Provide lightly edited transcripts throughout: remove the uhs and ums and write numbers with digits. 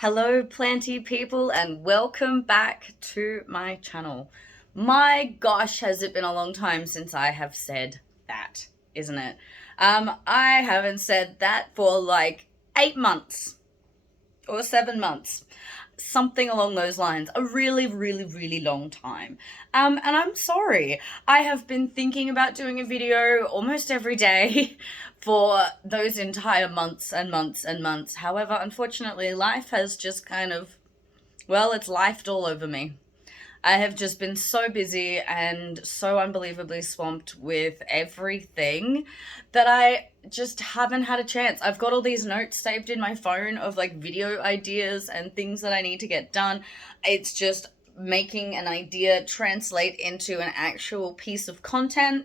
Hello planty people and welcome back to my channel. My gosh, has it been a long time since I have said that, isn't it? I haven't said that for like 8 months or 7 months. Something along those lines. A really long time. And I'm sorry. I have been thinking about doing a video almost every day for those entire months and months and months. However, unfortunately, life has just kind of, well, it's lifed all over me. I have just been so busy and so unbelievably swamped with everything that I just haven't had a chance. I've got all these notes saved in my phone of like video ideas and things that I need to get done. It's just making an idea translate into an actual piece of content.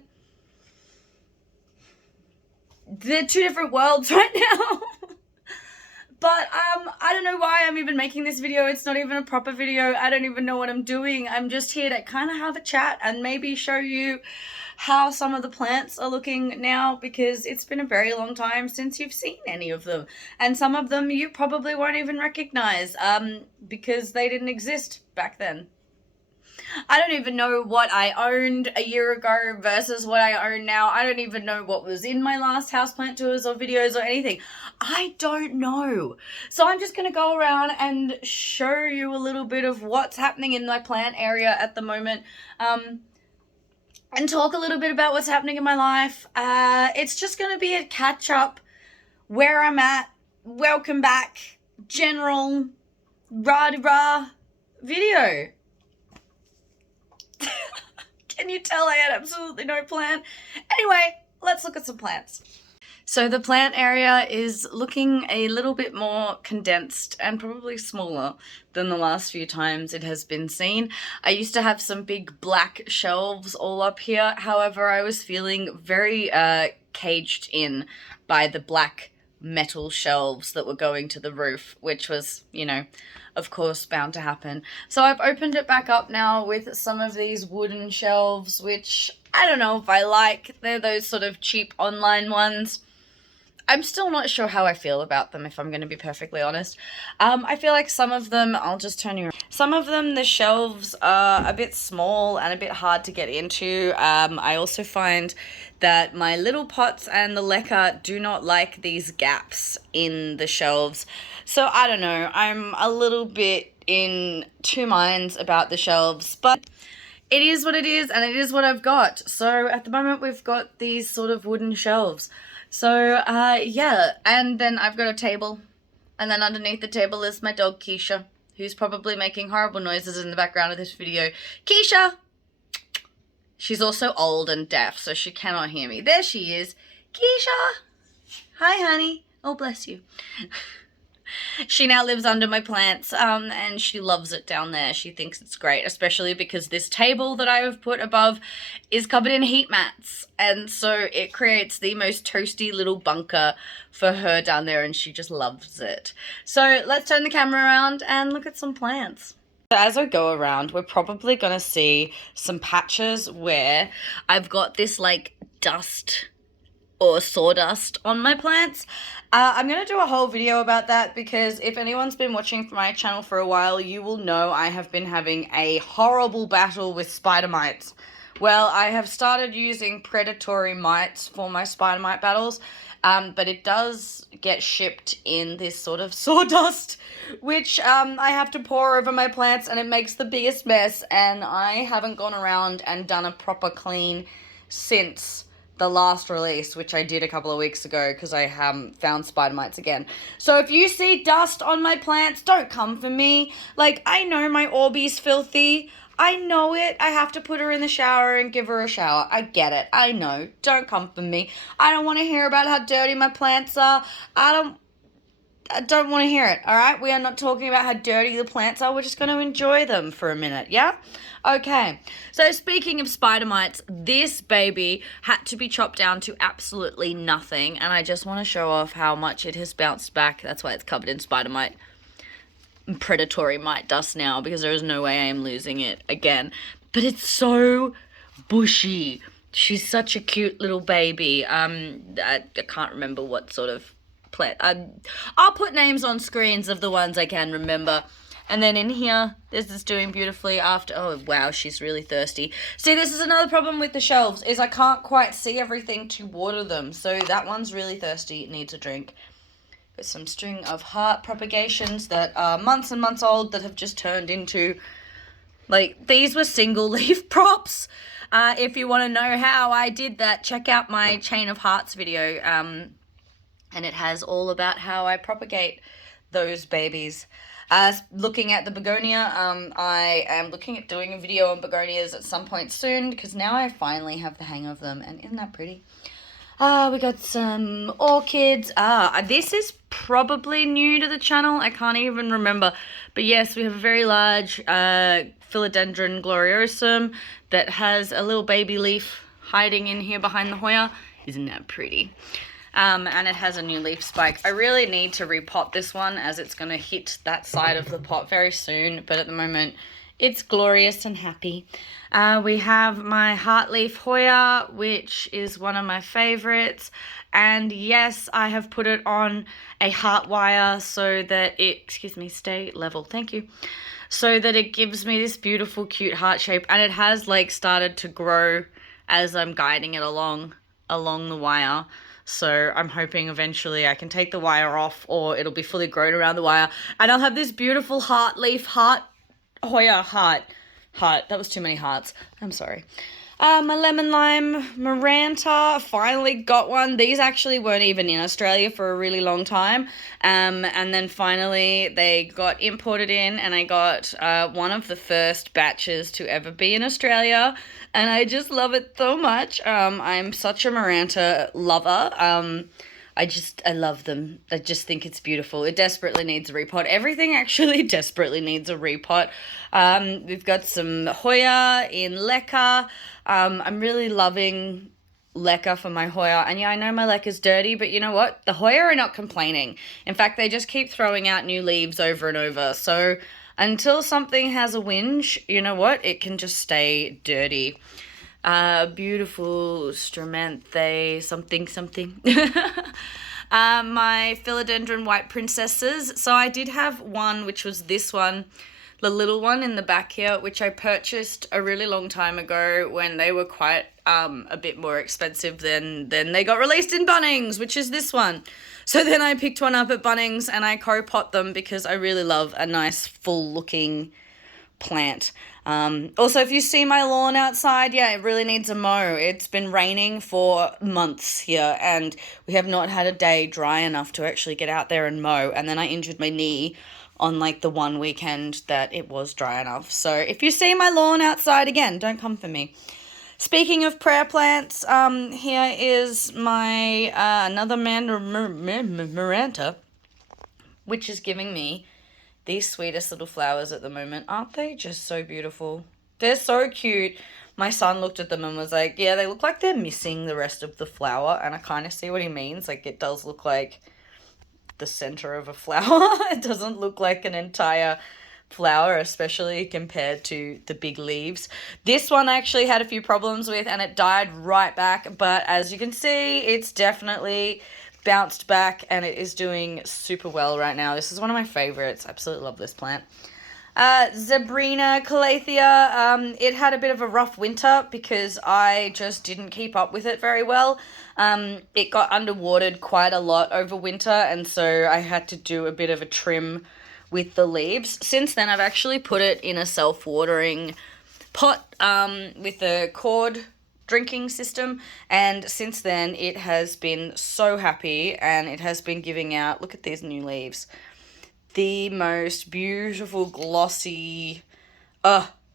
They're two different worlds right now. But I don't know why I'm even making this video. It's not even a proper video. I don't even know what I'm doing. I'm just here to kind of have a chat and maybe show you how some of the plants are looking now, because it's been a very long time since you've seen any of them. And some of them you probably won't even recognize because they didn't exist back then. I don't even know what I owned a year ago versus what I own now. I don't even know what was in my last houseplant tours or videos or anything. I don't know. So I'm just going to go around and show you a little bit of what's happening in my plant area at the moment. And talk a little bit about what's happening in my life. It's just going to be a catch up, where I'm at, welcome back, general rah-de-rah video. Can you tell I had absolutely no plan? Anyway, let's look at some plants. So the plant area is looking a little bit more condensed and probably smaller than the last few times it has been seen. I used to have some big black shelves all up here. However, I was feeling very caged in by the black metal shelves that were going to the roof, which was, you know, of course bound to happen. So I've opened it back up now with some of these wooden shelves, which I don't know if I like. They're those sort of cheap online ones. I'm still not sure how I feel about them, if I'm going to be perfectly honest. I feel like some of them, I'll just turn you around. Some of them, the shelves are a bit small and a bit hard to get into. I also find that my little pots and the leca do not like these gaps in the shelves. So I don't know, I'm a little bit in two minds about the shelves, but it is what it is and it is what I've got. So at the moment we've got these sort of wooden shelves. So yeah, and then I've got a table, and then underneath the table is my dog Keisha, who's probably making horrible noises in the background of this video. Keisha! She's also old and deaf, so she cannot hear me. There she is. Keisha! Hi, honey. Oh, bless you. She now lives under my plants, and she loves it down there. She thinks it's great, especially because this table that I have put above is covered in heat mats, and so it creates the most toasty little bunker for her down there, and she just loves it. So let's turn the camera around and look at some plants. So as I go around, we're probably going to see some patches where I've got this like dust or sawdust on my plants. I'm going to do a whole video about that, because if anyone's been watching my channel for a while, you will know I have been having a horrible battle with spider mites. Well, I have started using predatory mites for my spider mite battles, but it does get shipped in this sort of sawdust, which I have to pour over my plants, and it makes the biggest mess, and I haven't gone around and done a proper clean since the last release, which I did a couple of weeks ago because I found spider mites again. So if you see dust on my plants, don't come for me. Like, I know my Orbeez filthy. I know it. I have to put her in the shower and give her a shower. I get it. I know. Don't come for me. I don't want to hear about how dirty my plants are. I don't want to hear it, all right? We are not talking about how dirty the plants are. We're just going to enjoy them for a minute, yeah? Okay, so speaking of spider mites, this baby had to be chopped down to absolutely nothing, and I just want to show off how much it has bounced back. That's why it's covered in spider mite and predatory mite dust now, because there is no way I am losing it again. But it's so bushy. She's such a cute little baby. I can't remember what sort of plant. I'll put names on screens of the ones I can remember. And then in here, this is doing beautifully after, oh wow, she's really thirsty. See, this is another problem with the shelves, is I can't quite see everything to water them. So that one's really thirsty, needs a drink. Got some string of heart propagations that are months and months old that have just turned into, like, these were single leaf props. If you want to know how I did that, check out my Chain of Hearts video. And it has all about how I propagate those babies. Looking at the begonia, I am looking at doing a video on begonias at some point soon, because now I finally have the hang of them, and isn't that pretty? We got some orchids. This is probably new to the channel, I can't even remember, but yes, we have a very large Philodendron gloriosum that has a little baby leaf hiding in here behind the Hoya. Isn't that pretty? And it has a new leaf spike. I really need to repot this one, as it's going to hit that side of the pot very soon, but at the moment it's glorious and happy. We have my heartleaf Hoya, which is one of my favorites, and yes, I have put it on a heart wire so that it, excuse me, stay level, thank you, so that it gives me this beautiful cute heart shape, and it has like started to grow as I'm guiding it along the wire. So I'm hoping eventually I can take the wire off, or it'll be fully grown around the wire, and I'll have this beautiful Hoya heart. That was too many hearts. I'm sorry. My lemon lime Maranta, finally got one. These actually weren't even in Australia for a really long time. And then finally they got imported in, and I got one of the first batches to ever be in Australia. And I just love it so much. I'm such a Maranta lover. I love them. I just think it's beautiful. It desperately needs a repot. Everything actually desperately needs a repot. We've got some Hoya in Leca. I'm really loving Leca for my Hoya. And yeah, I know my Leca's dirty, but you know what? The Hoya are not complaining. In fact, they just keep throwing out new leaves over and over. So until something has a whinge, you know what? It can just stay dirty. Beautiful Stromanthe something. My Philodendron White Princesses. So I did have one, which was this one, the little one in the back here, which I purchased a really long time ago when they were quite a bit more expensive than they got released in Bunnings, which is this one. So then I picked one up at Bunnings and I co-pot them because I really love a nice full looking plant. Also, if you see my lawn outside, yeah, it really needs a mow. It's been raining for months here, and we have not had a day dry enough to actually get out there and mow. And then I injured my knee on like the one weekend that it was dry enough. So if you see my lawn outside again, don't come for me. Speaking of prayer plants, here is my another Maranta, which is giving me these sweetest little flowers at the moment. Aren't they just so beautiful? They're so cute. My son looked at them and was like, yeah, they look like they're missing the rest of the flower. And I kind of see what he means. Like, it does look like the center of a flower. It doesn't look like an entire flower, especially compared to the big leaves. This one I actually had a few problems with and it died right back. But as you can see, it's definitely bounced back and it is doing super well right now. This is one of my favorites. Absolutely love this plant. Zebrina Calathea, it had a bit of a rough winter because I just didn't keep up with it very well. It got underwatered quite a lot over winter, and so I had to do a bit of a trim with the leaves. Since then, I've actually put it in a self-watering pot with a cord drinking system, and since then it has been so happy and it has been giving out, look at these new leaves, the most beautiful glossy,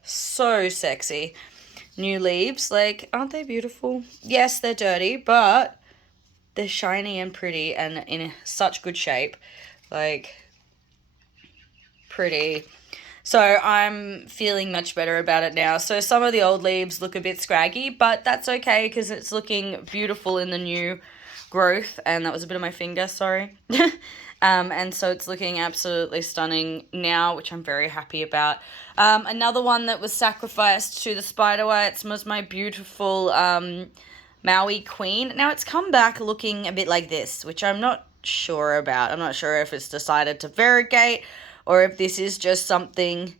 so sexy new leaves. Like, aren't they beautiful? Yes, they're dirty, but they're shiny and pretty and in such good shape. Like, pretty. So I'm feeling much better about it now. So some of the old leaves look a bit scraggy, but that's okay because it's looking beautiful in the new growth. And that was a bit of my finger, sorry. And so it's looking absolutely stunning now, which I'm very happy about. Another one that was sacrificed to the spiderwites was my beautiful Maui Queen. Now it's come back looking a bit like this, which I'm not sure about. I'm not sure if it's decided to variegate or if this is just something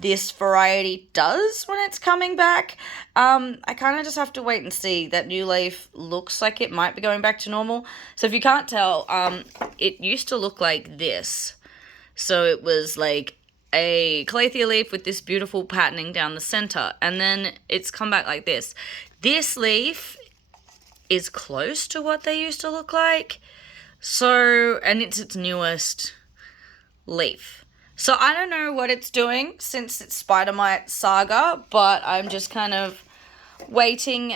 this variety does when it's coming back. I kind of just have to wait and see. That new leaf looks like it might be going back to normal. So if you can't tell, it used to look like this. So it was like a calathea leaf with this beautiful patterning down the center, and then it's come back like this. This leaf is close to what they used to look like. So, and it's its newest leaf. So I don't know what it's doing since it's Spider Mite Saga, but I'm just kind of waiting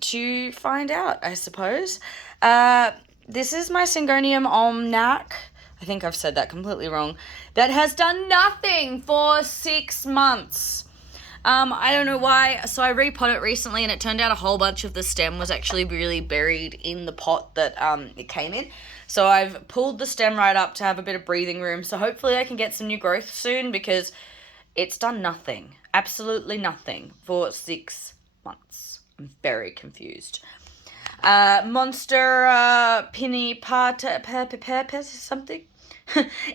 to find out, I suppose. This is my Syngonium Omnac. I think I've said that completely wrong. That has done nothing for 6 months. I don't know why. So I repotted it recently, and it turned out a whole bunch of the stem was actually really buried in the pot that it came in. So I've pulled the stem right up to have a bit of breathing room. So hopefully I can get some new growth soon, because it's done nothing. Absolutely nothing for 6 months. I'm very confused. Monstera pinnipata something.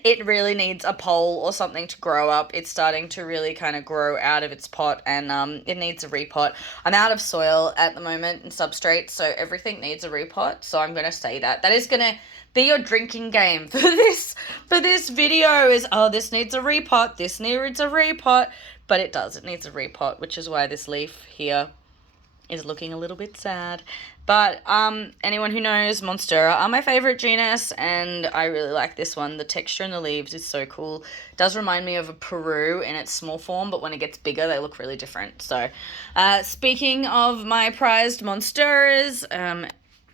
It really needs a pole or something to grow up. It's starting to really kind of grow out of its pot, and it needs a repot. I'm out of soil at the moment and substrate, so everything needs a repot. So I'm going to say that. That is going to be your drinking game for this video is, oh, this needs a repot, this needs a repot. But it does. It needs a repot, which is why this leaf here is looking a little bit sad. But anyone who knows, Monstera are my favorite genus, and I really like this one. The texture in the leaves is so cool. It does remind me of a Peru in its small form, but when it gets bigger, they look really different. So speaking of my prized Monsteras, I'm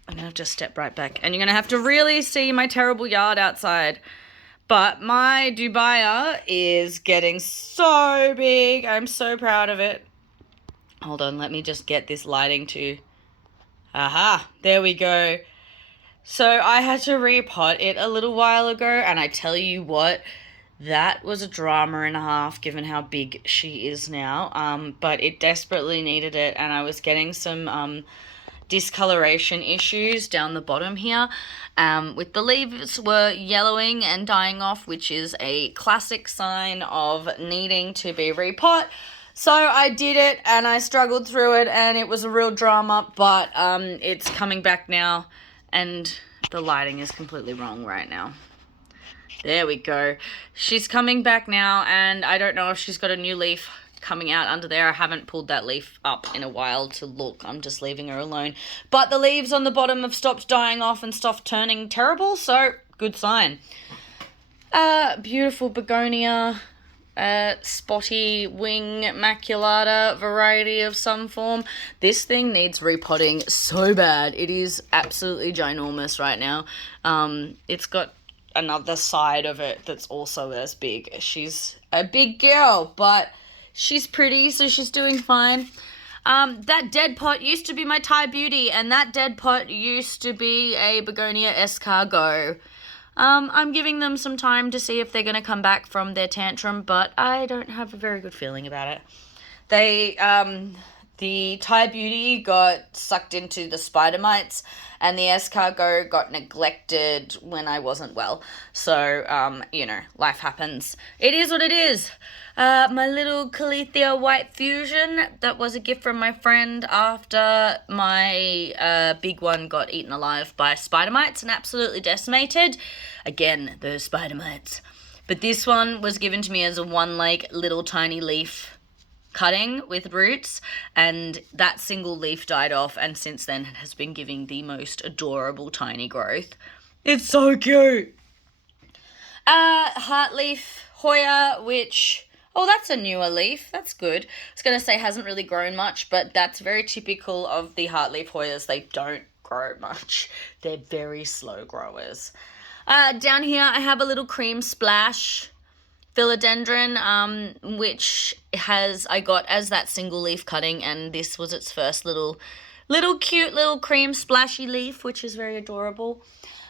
going to just step right back, and you're going to have to really see my terrible yard outside. But my Dubia is getting so big. I'm so proud of it. Hold on, let me just get this lighting to... Aha, there we go. So I had to repot it a little while ago, and I tell you what, that was a drama and a half given how big she is now. But it desperately needed it, and I was getting some discoloration issues down the bottom here. With the leaves were yellowing and dying off, which is a classic sign of needing to be repot. So I did it, and I struggled through it, and it was a real drama, but it's coming back now, and the lighting is completely wrong right now. There we go. She's coming back now, and I don't know if she's got a new leaf coming out under there. I haven't pulled that leaf up in a while to look. I'm just leaving her alone. But the leaves on the bottom have stopped dying off and stopped turning terrible, so good sign. Beautiful begonia. Spotty wing maculata variety of some form. This thing needs repotting so bad. It is absolutely ginormous right now. It's got another side of it that's also as big. She's a big girl, but she's pretty, so she's doing fine. That dead pot used to be my Thai beauty, and that dead pot used to be a begonia escargot. I'm giving them some time to see if they're going to come back from their tantrum, but I don't have a very good feeling about it. The Thai beauty got sucked into the spider mites, and the escargot got neglected when I wasn't well. So, you know, life happens. It is what it is. My little Calathea White Fusion, that was a gift from my friend after my big one got eaten alive by spider mites and absolutely decimated. Again, those spider mites. But this one was given to me as a one-leg little tiny leaf cutting with roots, and that single leaf died off, and since then it has been giving the most adorable tiny growth. It's so cute. Heartleaf Hoya, which... oh, that's a newer leaf. That's good. I was going to say hasn't really grown much, but that's very typical of the heartleaf Hoyas. They don't grow much. They're very slow growers. Down here I have a little cream splash Philodendron, which I got as that single leaf cutting, and this was its first little cute little cream splashy leaf, which is very adorable.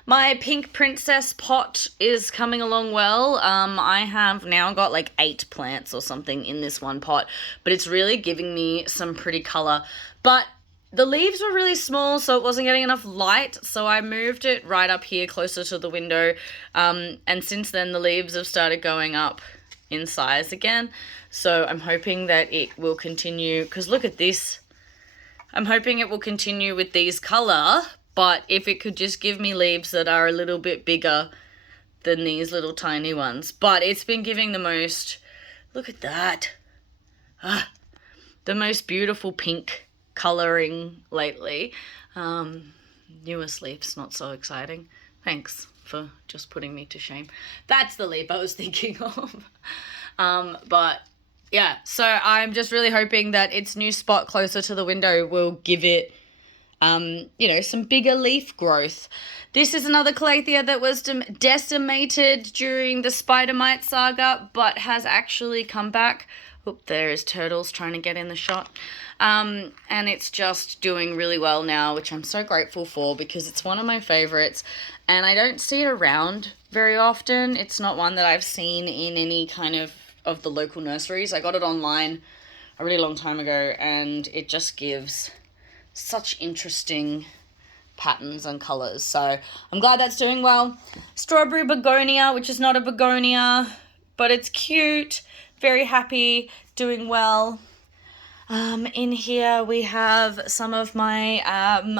My pink princess pot is coming along well. I have now got like 8 plants or something in this one pot, but it's really giving me some pretty color. But the leaves were really small, so it wasn't getting enough light, so I moved it right up here closer to the window, and since then the leaves have started going up in size again, so I'm hoping that it will continue, because look at this. I'm hoping it will continue with these colour, but if it could just give me leaves that are a little bit bigger than these little tiny ones. But it's been giving the most, look at that, the most beautiful pink colouring lately. Newest leaves, not so exciting. Thanks for just putting me to shame. That's the leaf I was thinking of. But yeah, so I'm just really hoping that its new spot closer to the window will give it, you know, some bigger leaf growth. This is another calathea that was decimated during the spider mite saga, but has actually come back. Oop, there's turtles trying to get in the shot. And it's just doing really well now, which I'm so grateful for because it's one of my favorites. And I don't see it around very often. It's not one that I've seen in any kind of the local nurseries. I got it online a really long time ago, and it just gives such interesting patterns and colours. So I'm glad that's doing well. Strawberry begonia, which is not a begonia, but it's cute. Very happy, doing well. In here we have some of my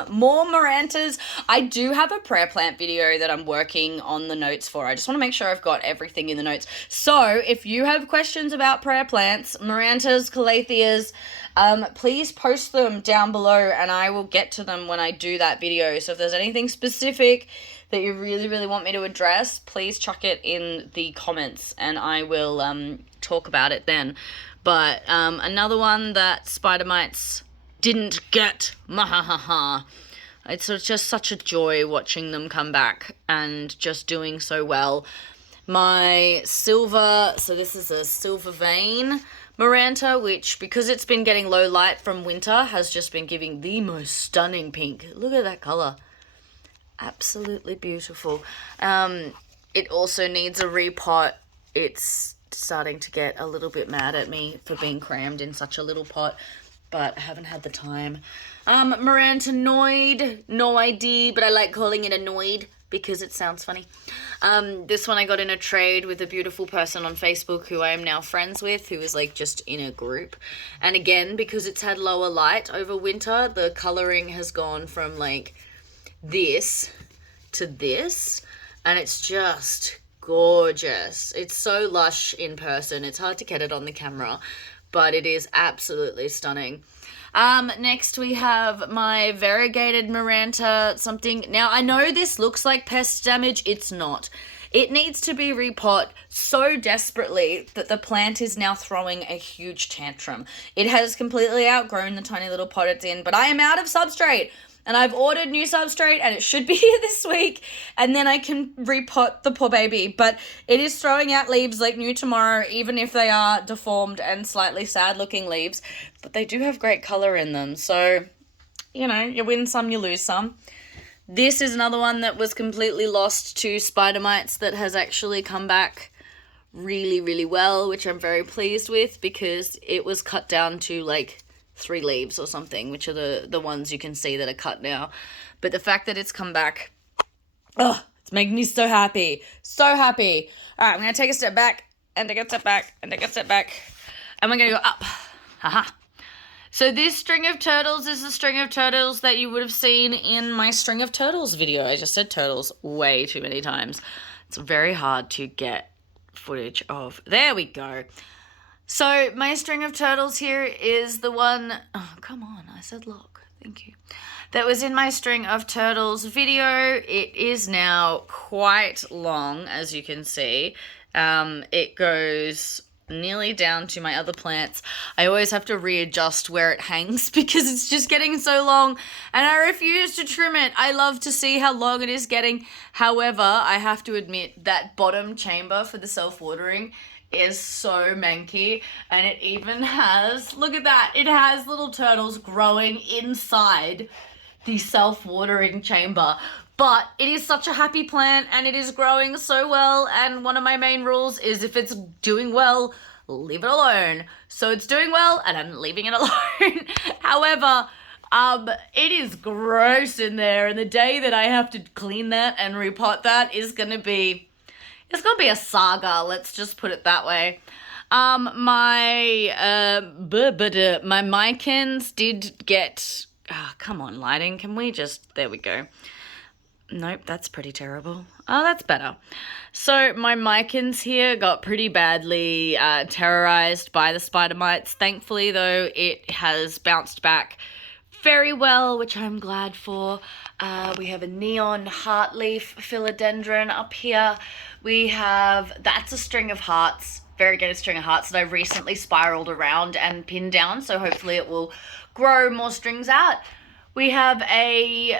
more Marantas. I do have a prayer plant video that I'm working on the notes for. I just want to make sure I've got everything in the notes. So if you have questions about prayer plants, Marantas, calatheas, please post them down below and I will get to them when I do that video. So if there's anything specific that you really, really want me to address, please chuck it in the comments and I will talk about it then. But another one that spider mites didn't get, mahahaha. It's just such a joy watching them come back and just doing so well. My silver, so this is a silver vein Maranta, which, because it's been getting low light from winter, has just been giving the most stunning pink. Look at that colour. Absolutely beautiful. It also needs a repot. It's starting to get a little bit mad at me for being crammed in such a little pot, but I haven't had the time. Marantanoid, no ID, but I like calling it annoyed because it sounds funny. This one I got in a trade with a beautiful person on Facebook who I am now friends with, who is like just in a group. And again, because it's had lower light over winter, the colouring has gone from like this to this, and it's just gorgeous. It's so lush in person. It's hard to get it on the camera, but it is absolutely stunning. Next we have my variegated Maranta something. Now I know this looks like pest damage. It's not. It needs to be repot so desperately that the plant is now throwing a huge tantrum. It has completely outgrown the tiny little pot it's in, but I am out of substrate. And I've ordered new substrate and it should be here this week. And then I can repot the poor baby. But it is throwing out leaves like new tomorrow, even if they are deformed and slightly sad looking leaves. But they do have great colour in them. So, you know, you win some, you lose some. This is another one that was completely lost to spider mites that has actually come back really, really well, which I'm very pleased with because it was cut down to like 3 leaves or something, which are the ones you can see that are cut now. But the fact that it's come back, it's making me so happy. So happy. All right, I'm going to take a step back and take a step back and take a step back. And we're going to go up. Haha. So this string of turtles is the string of turtles that you would have seen in my string of turtles video. I just said turtles way too many times. It's very hard to get footage of. There we go. So my string of turtles here is the one, oh, come on, I said lock, thank you. That was in my string of turtles video. It is now quite long, as you can see. It goes nearly down to my other plants. I always have to readjust where it hangs because it's just getting so long and I refuse to trim it. I love to see how long it is getting. However, I have to admit that bottom chamber for the self-watering is so manky, and it even has, look at that, it has little turtles growing inside the self-watering chamber. But it is such a happy plant and it is growing so well, and one of my main rules is if it's doing well, leave it alone. So it's doing well and I'm leaving it alone. However, It is gross in there, and the day that I have to clean that and repot that is gonna be, it's gonna be a saga, let's just put it that way. My mycans did get, come on, lighting, can we just, there we go. Nope, that's pretty terrible. Oh, that's better. So my mycans here got pretty badly terrorized by the spider mites. Thankfully, though, it has bounced back very well, which I'm glad for. We have a neon heartleaf philodendron up here. We have, that's a string of hearts, variegated string of hearts that I recently spiraled around and pinned down, so hopefully it will grow more strings out. We have a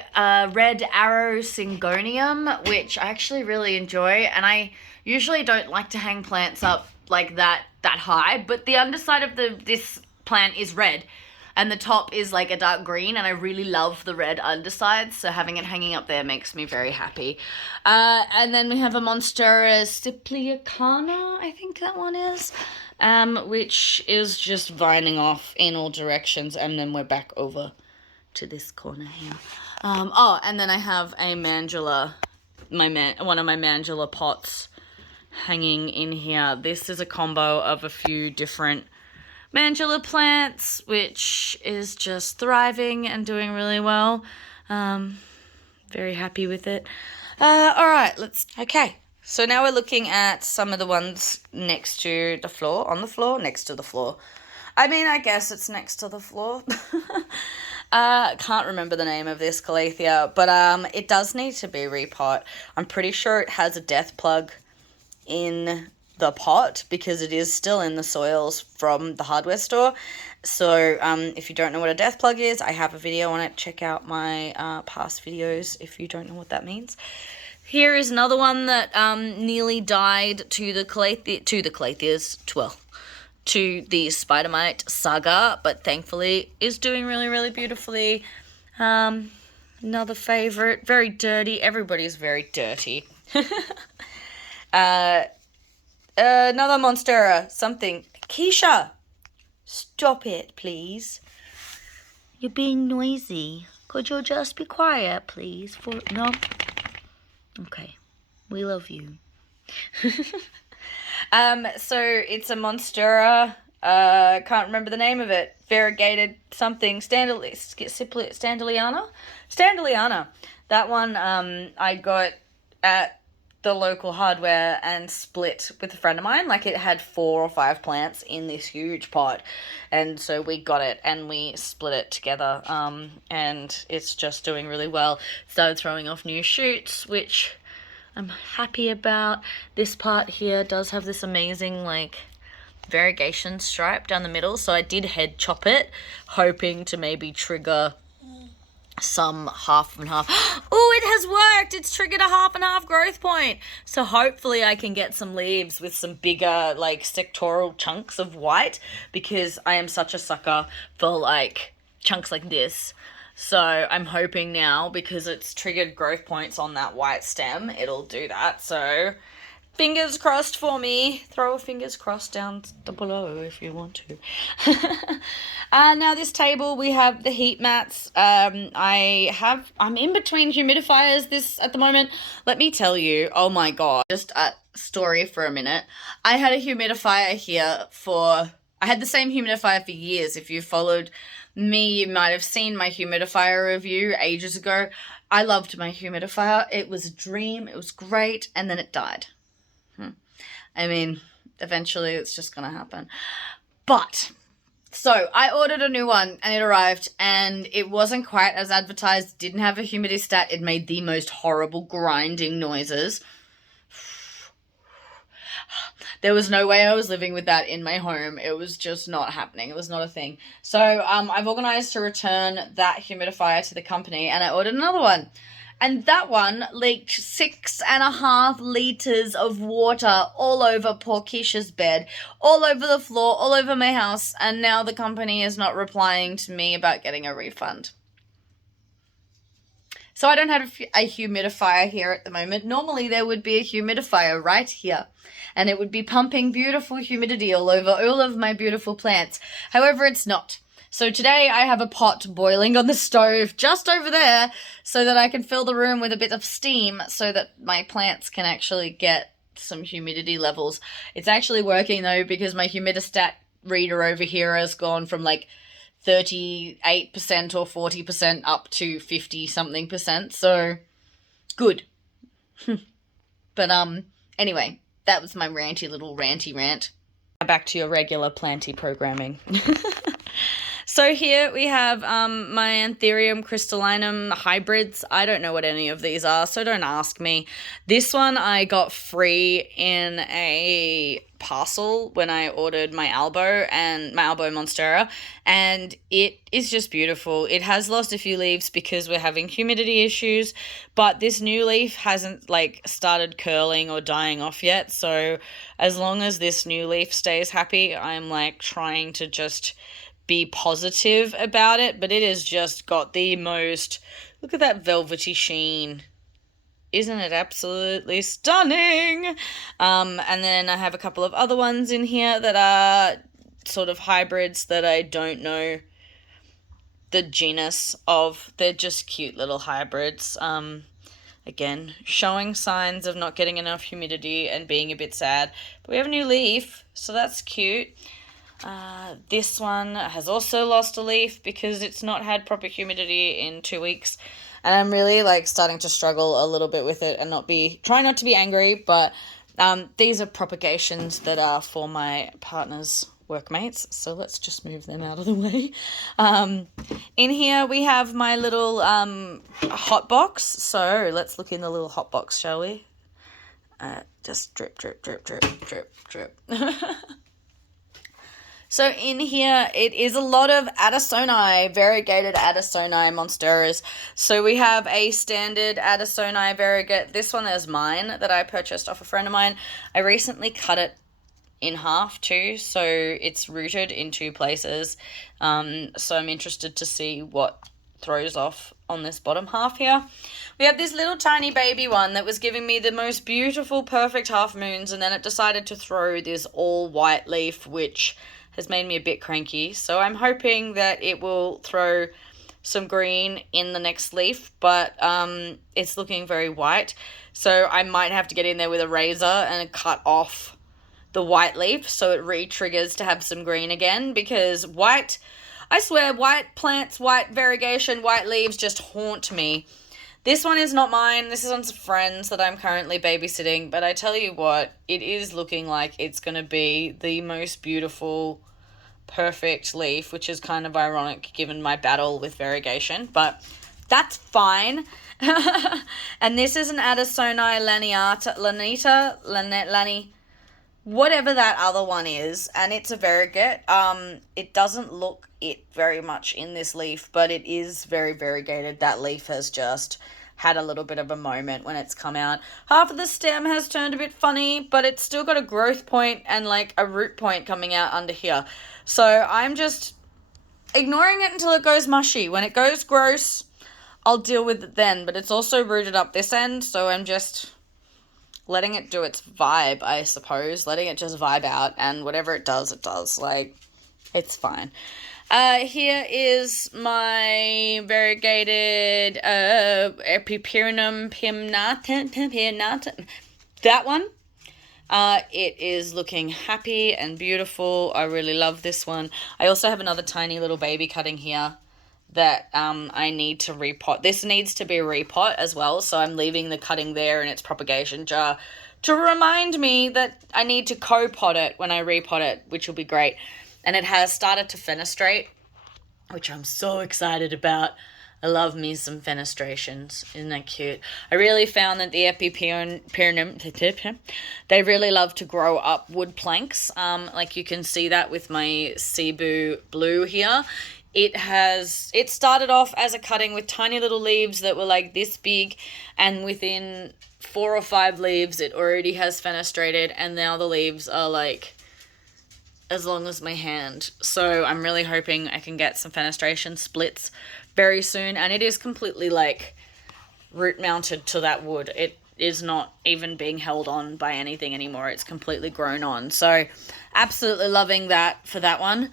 red arrow Syngonium, which I actually really enjoy, and I usually don't like to hang plants up like that high, but the underside of this plant is red, and the top is like a dark green, and I really love the red underside, so having it hanging up there makes me very happy. And then we have a Monstera Cipliacana, I think that one is, which is just vining off in all directions, and then we're back over to this corner here. Oh, and then I have a Mandala, one of my Mandala pots hanging in here. This is a combo of a few different Mandala plants, which is just thriving and doing really well. Very happy with it. All right, okay. So now we're looking at some of the ones next to the floor, on the floor, next to the floor. I mean, I guess it's next to the floor. Can't remember the name of this calathea, but it does need to be repot. I'm pretty sure it has a death plug in the pot because it is still in the soils from the hardware store. So if you don't know what a death plug is, I have a video on it. Check out my past videos if you don't know what that means. Here is another one that nearly died to the calatheas, well, to the spider mite saga, but thankfully is doing really, really beautifully. Another favorite, very dirty. Everybody's very dirty. Another Monstera, something. Keisha, stop it, please. You're being noisy. Could you just be quiet, please? No? Okay. We love you. So it's a Monstera, can't remember the name of it, Variegated something, standaliana? Standaliana. That one, I got at the local hardware and split with a friend of mine. Like, it had 4 or 5 plants in this huge pot, and so we got it and we split it together, and it's just doing really well. Started throwing off new shoots, which I'm happy about. This part here does have this amazing, like, variegation stripe down the middle, so I did head chop it, hoping to maybe trigger some half and half. Oh, it has worked! It's triggered a half and half growth point! So hopefully I can get some leaves with some bigger, like, sectoral chunks of white, because I am such a sucker for, like, chunks like this. So I'm hoping now, because it's triggered growth points on that white stem, it'll do that. So fingers crossed for me. Throw a fingers crossed down below if you want to. Now this table, we have the heat mats. I'm in between humidifiers at the moment. Let me tell you, oh my God, just a story for a minute. I had a humidifier here I had the same humidifier for years. If you followed me, you might have seen my humidifier review ages ago. I loved my humidifier. It was a dream. It was great. And then it died. I mean, eventually it's just going to happen. But, so I ordered a new one and it arrived and it wasn't quite as advertised. Didn't have a humidistat. It made the most horrible grinding noises. There was no way I was living with that in my home. It was just not happening. It was not a thing. So I've organized to return that humidifier to the company, and I ordered another one. And that one leaked 6.5 liters of water all over poor Keisha's bed, all over the floor, all over my house, and now the company is not replying to me about getting a refund. So I don't have a humidifier here at the moment. Normally there would be a humidifier right here, and it would be pumping beautiful humidity all over all of my beautiful plants. However, it's not. So today I have a pot boiling on the stove just over there so that I can fill the room with a bit of steam so that my plants can actually get some humidity levels. It's actually working though, because my humidistat reader over here has gone from like 38% or 40% up to 50 something percent. So good. But anyway, that was my ranty rant. Back to your regular planty programming. So here we have my Anthurium crystallinum hybrids. I don't know what any of these are, so don't ask me. This one I got free in a parcel when I ordered my Albo Monstera, and it is just beautiful. It has lost a few leaves because we're having humidity issues, but this new leaf hasn't like started curling or dying off yet. So as long as this new leaf stays happy, I'm like trying to just be positive about it, but it has just got the most, look at that velvety sheen. Isn't it absolutely stunning? And then I have a couple of other ones in here that are sort of hybrids that I don't know the genus of. They're just cute little hybrids. Again, showing signs of not getting enough humidity and being a bit sad. But we have a new leaf, so that's cute. This one has also lost a leaf because it's not had proper humidity in 2 weeks. And I'm really like starting to struggle a little bit with it and try not to be angry, but these are propagations that are for my partner's workmates. So let's just move them out of the way. In here we have my little hot box. So let's look in the little hot box, shall we? Just drip, drip, drip, drip, drip, drip. So in here, it is a lot of Addisoni, variegated Addisoni monsteras. So we have a standard Addisoni variegate. This one is mine that I purchased off a friend of mine. I recently cut it in half too, so it's rooted in 2 places. So I'm interested to see what throws off on this bottom half here. We have this little tiny baby one that was giving me the most beautiful, perfect half moons, and then it decided to throw this all white leaf, which has made me a bit cranky. So I'm hoping that it will throw some green in the next leaf, but it's looking very white. So I might have to get in there with a razor and cut off the white leaf so it re-triggers to have some green again, because white, I swear, white plants, white variegation, white leaves just haunt me. This one is not mine. This is on some friends that I'm currently babysitting. But I tell you what, it is looking like it's going to be the most beautiful, perfect leaf, which is kind of ironic given my battle with variegation. But that's fine. And this is an Addisoni lani, whatever that other one is. And it's a variegate. It doesn't look it very much in this leaf, but it is very variegated. That leaf has just had a little bit of a moment when it's come out. Half of the stem has turned a bit funny, but it's still got a growth point and like a root point coming out under here. So I'm just ignoring it until it goes mushy. When it goes gross, I'll deal with it then, but it's also rooted up this end, so I'm just letting it do its vibe, I suppose. Letting it just vibe out, and whatever it does, it does. Like, it's fine. Here is my variegated Epipyrinum pimnatum. That one. It is looking happy and beautiful. I really love this one. I also have another tiny little baby cutting here that I need to repot. This needs to be repot as well, so I'm leaving the cutting there in its propagation jar to remind me that I need to co-pot it when I repot it, which will be great. And it has started to fenestrate, which I'm so excited about. I love me some fenestrations. Isn't that cute? I really found that the Epipyrinum, they really love to grow up wood planks. Like you can see that with my Cebu blue here. It started off as a cutting with tiny little leaves that were like this big, and within 4 or 5 leaves it already has fenestrated, and now the leaves are like as long as my hand. So I'm really hoping I can get some fenestration splits very soon, and it is completely like root mounted to that wood. is not even being held on by anything anymore. It's completely grown on. So absolutely loving that for that one.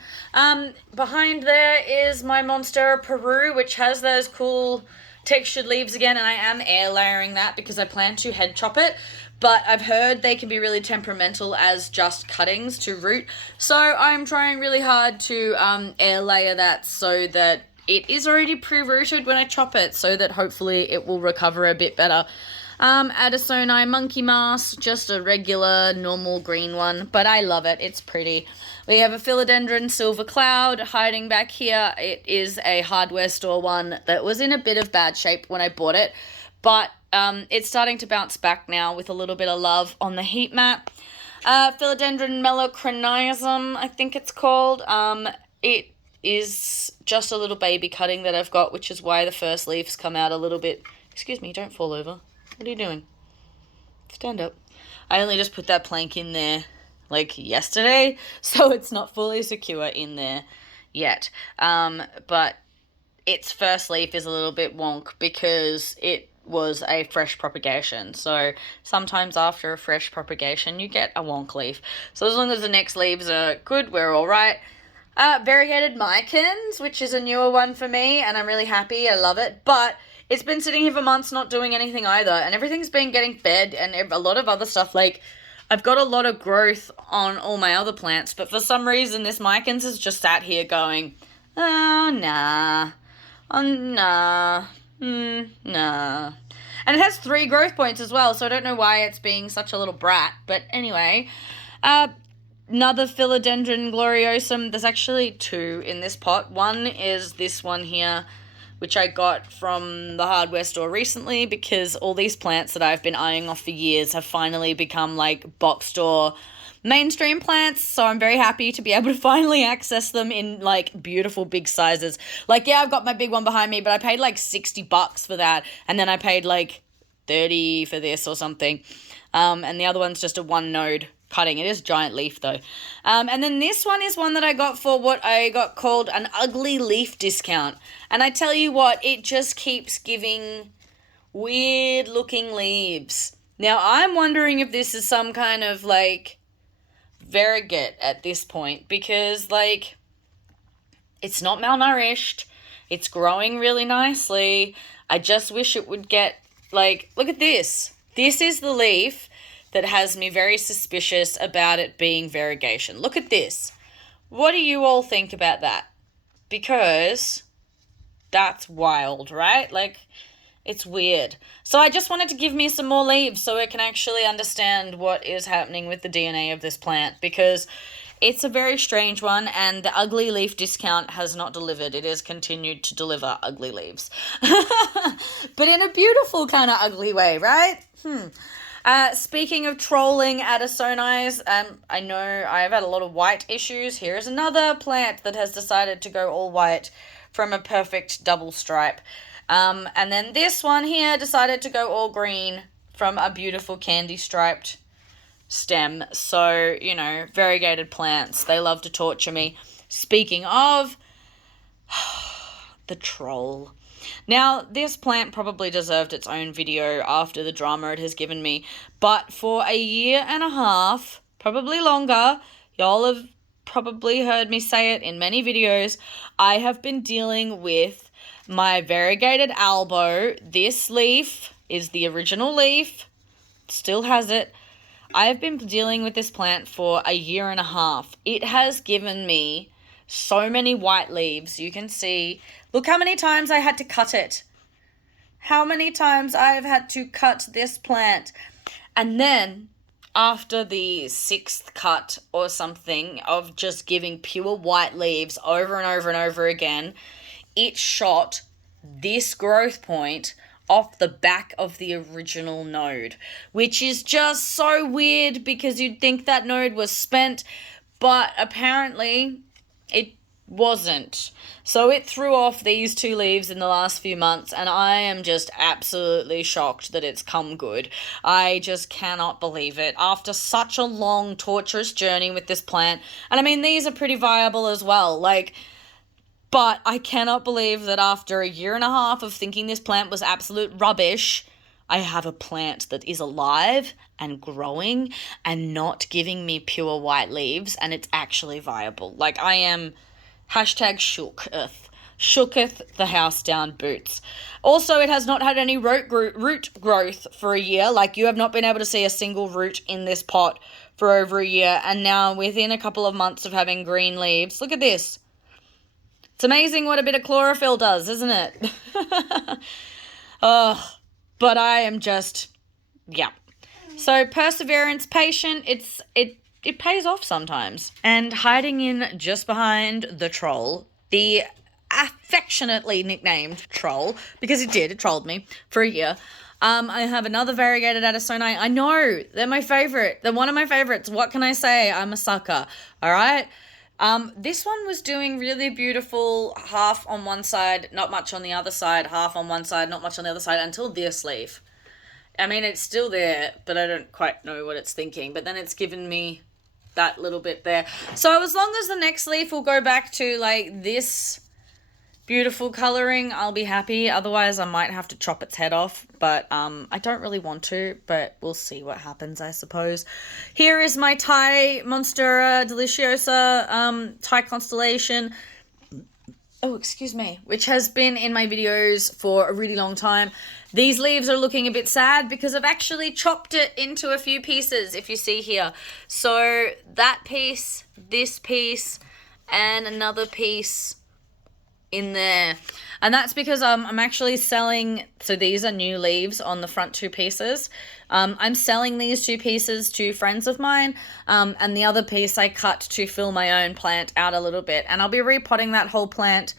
Behind there is my Monstera Peru, which has those cool textured leaves again, and I am air layering that because I plan to head chop it, but I've heard they can be really temperamental as just cuttings to root, so I'm trying really hard to air layer that so that it is already pre-rooted when I chop it, so that hopefully it will recover a bit better. Addisoni monkey mask, just a regular normal green one, but I love it, it's pretty. We have a Philodendron silver cloud hiding back here. It is a hardware store one that was in a bit of bad shape when I bought it, but it's starting to bounce back now with a little bit of love on the heat mat. Philodendron melochronism, I think it's called. It is just a little baby cutting that I've got, which is why the first leaves come out a little bit. Excuse me, don't fall over. What are you doing? Stand up. I only just put that plank in there like yesterday, so it's not fully secure in there yet. But its first leaf is a little bit wonk because it was a fresh propagation. So sometimes after a fresh propagation, you get a wonk leaf. So as long as the next leaves are good, we're all right. Variegated Mycans, which is a newer one for me, and I'm really happy. I love it, but it's been sitting here for months not doing anything either, and everything's been getting fed and a lot of other stuff. Like, I've got a lot of growth on all my other plants, but for some reason this Mycans is just sat here going, oh, nah, oh, nah, nah. And it has 3 growth points as well, so I don't know why it's being such a little brat, but anyway. Another Philodendron gloriosum. There's actually 2 in this pot. One is this one here, which I got from the hardware store recently because all these plants that I've been eyeing off for years have finally become like box store mainstream plants, so I'm very happy to be able to finally access them in like beautiful big sizes. Like, yeah, I've got my big one behind me, but I paid like $60 for that, and then I paid like $30 for this or something. And the other one's just a 1 node cutting. It is giant leaf though. And then this one is one that I got for what I got called an ugly leaf discount. And I tell you what, it just keeps giving weird looking leaves. Now I'm wondering if this is some kind of like variegate at this point, because like it's not malnourished. It's growing really nicely. I just wish it would get like, look at this. This is the leaf that has me very suspicious about it being variegation. Look at this. What do you all think about that? Because that's wild, right? Like, it's weird. So I just wanted to give me some more leaves so I can actually understand what is happening with the DNA of this plant, because it's a very strange one, and the ugly leaf discount has not delivered. It has continued to deliver ugly leaves. But in a beautiful kind of ugly way, right? Speaking of trolling Addisoni, I know I've had a lot of white issues. Here is another plant that has decided to go all white from a perfect double stripe. And then this one here decided to go all green from a beautiful candy striped stem. So, you know, variegated plants, they love to torture me. Speaking of the troll. Now, this plant probably deserved its own video after the drama it has given me, but for a year and a half, probably longer, y'all have probably heard me say it in many videos, I have been dealing with my variegated albo. This leaf is the original leaf, still has it. I have been dealing with this plant for a year and a half. It has given me so many white leaves. You can see, look how many times I had to cut it. How many times I have had to cut this plant. And then after the 6th cut or something of just giving pure white leaves over and over and over again, it shot this growth point off the back of the original node, which is just so weird because you'd think that node was spent, but apparently it wasn't. So it threw off these 2 leaves in the last few months, and I am just absolutely shocked that it's come good. I just cannot believe it after such a long, torturous journey with this plant. And I mean, these are pretty viable as well. Like, but I cannot believe that after a year and a half of thinking this plant was absolute rubbish, I have a plant that is alive and growing and not giving me pure white leaves, and it's actually viable. Like, I am #shooketh. Shooketh the house down boots. Also, it has not had any root growth for a year. Like, you have not been able to see a single root in this pot for over a year, and now within a couple of months of having green leaves, look at this. It's amazing what a bit of chlorophyll does, isn't it? Oh, but I am just, yeah. So perseverance, patient, it pays off sometimes. And hiding in just behind the troll, the affectionately nicknamed troll, because it trolled me for a year. I have another variegated Addisoni. I know, they're my favorite. They're one of my favorites. What can I say? I'm a sucker. All right. This one was doing really beautiful, half on one side, not much on the other side, half on one side, not much on the other side, until this leaf. I mean, it's still there, but I don't quite know what it's thinking. But then it's given me that little bit there. So as long as the next leaf will go back to, like, this beautiful colouring, I'll be happy. Otherwise, I might have to chop its head off. But I don't really want to, but we'll see what happens, I suppose. Here is my Thai Monstera Deliciosa Thai Constellation. Oh, excuse me. Which has been in my videos for a really long time. These leaves are looking a bit sad because I've actually chopped it into a few pieces, if you see here. So that piece, this piece, and another piece in there. And that's because I'm actually selling, so these are new leaves on the front two pieces. I'm selling these two pieces to friends of mine, and the other piece I cut to fill my own plant out a little bit. And I'll be repotting that whole plant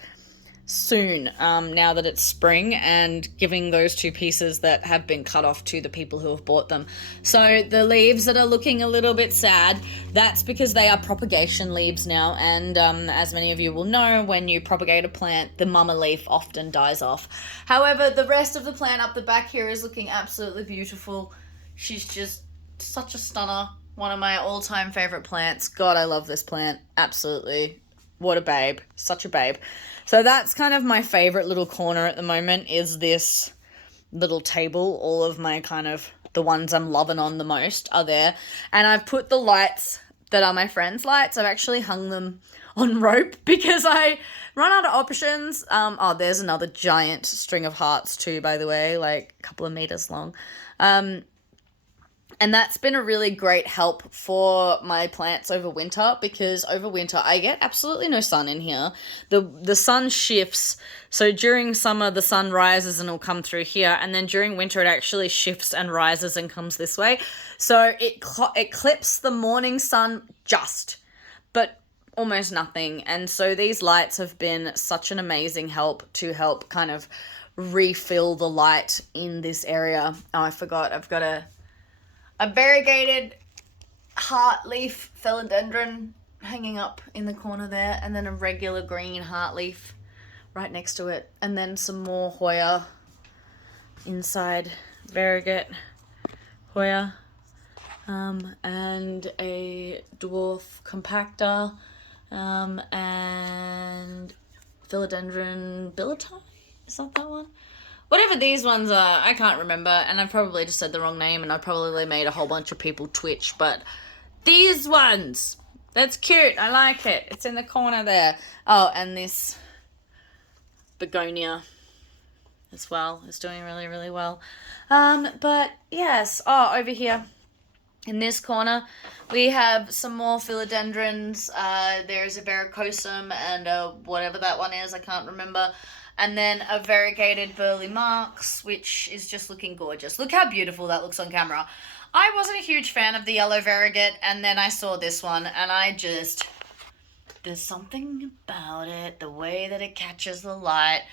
soon, now that it's spring, and giving those two pieces that have been cut off to the people who have bought them. So the leaves that are looking a little bit sad, that's because they are propagation leaves now, and as many of you will know, when you propagate a plant, the mama leaf often dies off. However, the rest of the plant up the back here is looking absolutely beautiful. She's just such a stunner. One of my all-time favorite plants. God, I love this plant. Absolutely. What a babe. Such a babe. So that's kind of my favorite little corner at the moment, is this little table. All of my kind of, the ones I'm loving on the most are there. And I've put the lights that are my friends' lights. I've actually hung them on rope because I run out of options. Oh, there's another giant string of hearts too, by the way, like a couple of meters long. And that's been a really great help for my plants over winter, because over winter I get absolutely no sun in here. The sun shifts. So during summer the sun rises and it'll come through here, and then during winter it actually shifts and rises and comes this way. So it clips the morning sun just, but almost nothing. And so these lights have been such an amazing help to help kind of refill the light in this area. Oh, I forgot. I've got a variegated heart leaf philodendron hanging up in the corner there, and then a regular green heart leaf right next to it, and then some more Hoya inside, variegate Hoya, and a dwarf compactor, and philodendron billetine. Is that one? Whatever these ones are, I can't remember, and I've probably just said the wrong name, and I probably made a whole bunch of people twitch, but these ones, that's cute, I like it. It's in the corner there. Oh, and this begonia as well is doing really, really well. But yes, oh, over here in this corner, we have some more philodendrons. There's a varicosum and whatever that one is, I can't remember. And then a variegated Burley Marks, which is just looking gorgeous. Look how beautiful that looks on camera. I wasn't a huge fan of the yellow variegate, and then I saw this one, and I just, there's something about it, the way that it catches the light.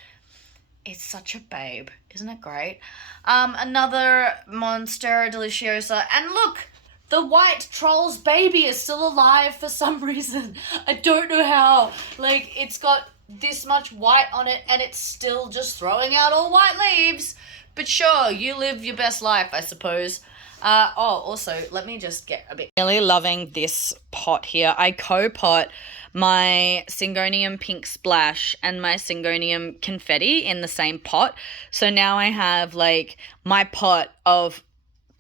It's such a babe. Isn't it great? Another Monstera Deliciosa. And look, the white troll's baby is still alive for some reason. I don't know how. Like, it's got this much white on it and it's still just throwing out all white leaves, But sure, you live your best life, I suppose. Also, let me just get a bit... Really loving this pot here. I co-pot my Syngonium Pink Splash and my Syngonium Confetti in the same pot. So now I have, like, my pot of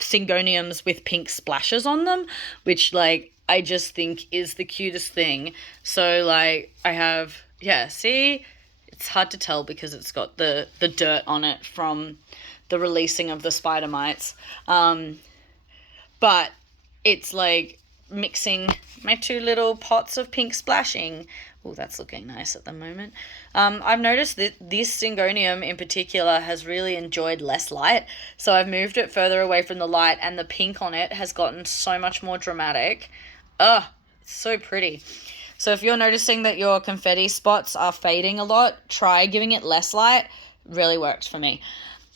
Syngoniums with pink splashes on them, which, like, I just think is the cutest thing. So, like, I have... Yeah, see? It's hard to tell because it's got the dirt on it from the releasing of the spider mites. But it's like mixing my two little pots of pink splashing. Oh, that's looking nice at the moment. I've noticed that this Syngonium in particular has really enjoyed less light. So I've moved it further away from the light and the pink on it has gotten so much more dramatic. Ugh, it's so pretty. So if you're noticing that your confetti spots are fading a lot, try giving it less light. Really worked for me.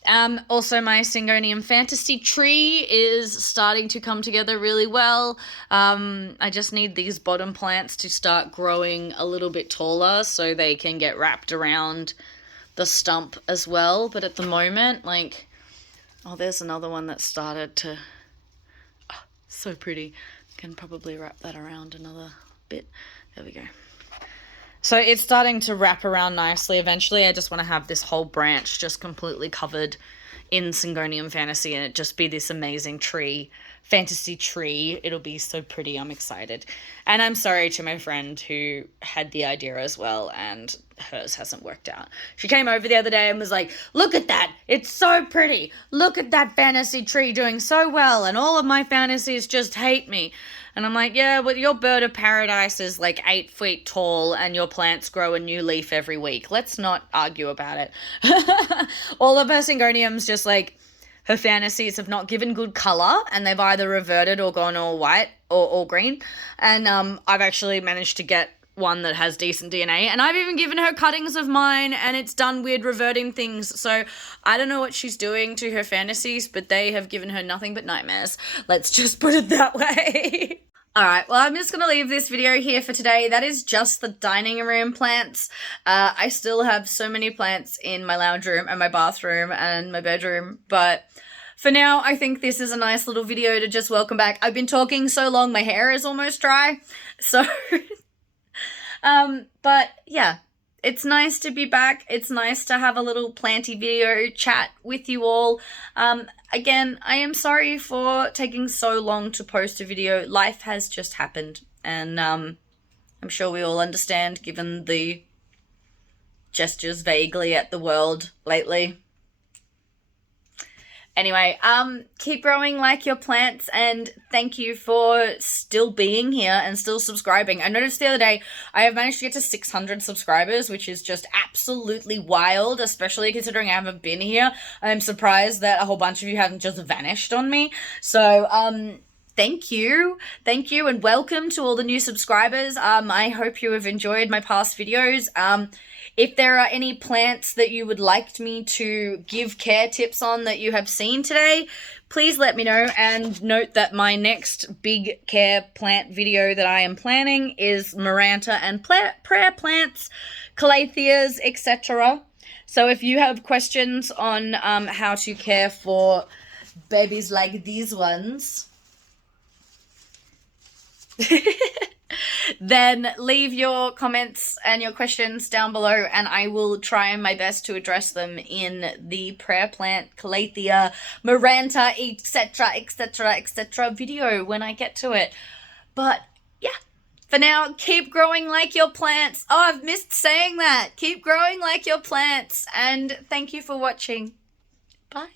Also, my Syngonium Fantasy Tree is starting to come together really well. I just need these bottom plants to start growing a little bit taller so they can get wrapped around the stump as well. But at the moment, like, oh, there's another one that started to, oh, so pretty. Can probably wrap that around another bit. There we go. So it's starting to wrap around nicely. Eventually, I just want to have this whole branch just completely covered in Syngonium Fantasy and it just be this amazing tree, fantasy tree. It'll be so pretty. I'm excited. And I'm sorry to my friend who had the idea as well and hers hasn't worked out. She came over the other day and was like, look at that. It's so pretty. Look at that fantasy tree doing so well and all of my fantasies just hate me. And I'm like, yeah, well, your bird of paradise is like 8 feet tall and your plants grow a new leaf every week. Let's not argue about it. All of her Syngoniums, just like her fantasies have not given good color and they've either reverted or gone all white or all green. And I've actually managed to get one that has decent DNA and I've even given her cuttings of mine and it's done weird reverting things. So I don't know what she's doing to her fantasies, but they have given her nothing but nightmares. Let's just put it that way. Alright, well, I'm just going to leave this video here for today. That is just the dining room plants. I still have so many plants in my lounge room and my bathroom and my bedroom, but for now, I think this is a nice little video to just welcome back. I've been talking so long, my hair is almost dry, so... but yeah, it's nice to be back. It's nice to have a little planty video chat with you all. Again, I am sorry for taking so long to post a video. Life has just happened, and I'm sure we all understand given the gestures vaguely at the world lately. Anyway, keep growing like your plants, and thank you for still being here and still subscribing. I noticed the other day I have managed to get to 600 subscribers, which is just absolutely wild, especially considering I haven't been here. I'm surprised that a whole bunch of you haven't just vanished on me. So, thank you, and welcome to all the new subscribers. I hope you have enjoyed my past videos. If there are any plants that you would like me to give care tips on that you have seen today, please let me know, and note that my next big care plant video that I am planning is Maranta and prayer plants, calatheas, etc. So if you have questions on how to care for babies like these ones, then leave your comments and your questions down below and I will try my best to address them in the prayer plant, calathea, Maranta, etc. video when I get to it. But yeah, for now, keep growing like your plants. Oh, I've missed saying that. Keep growing like your plants, and thank you for watching. Bye.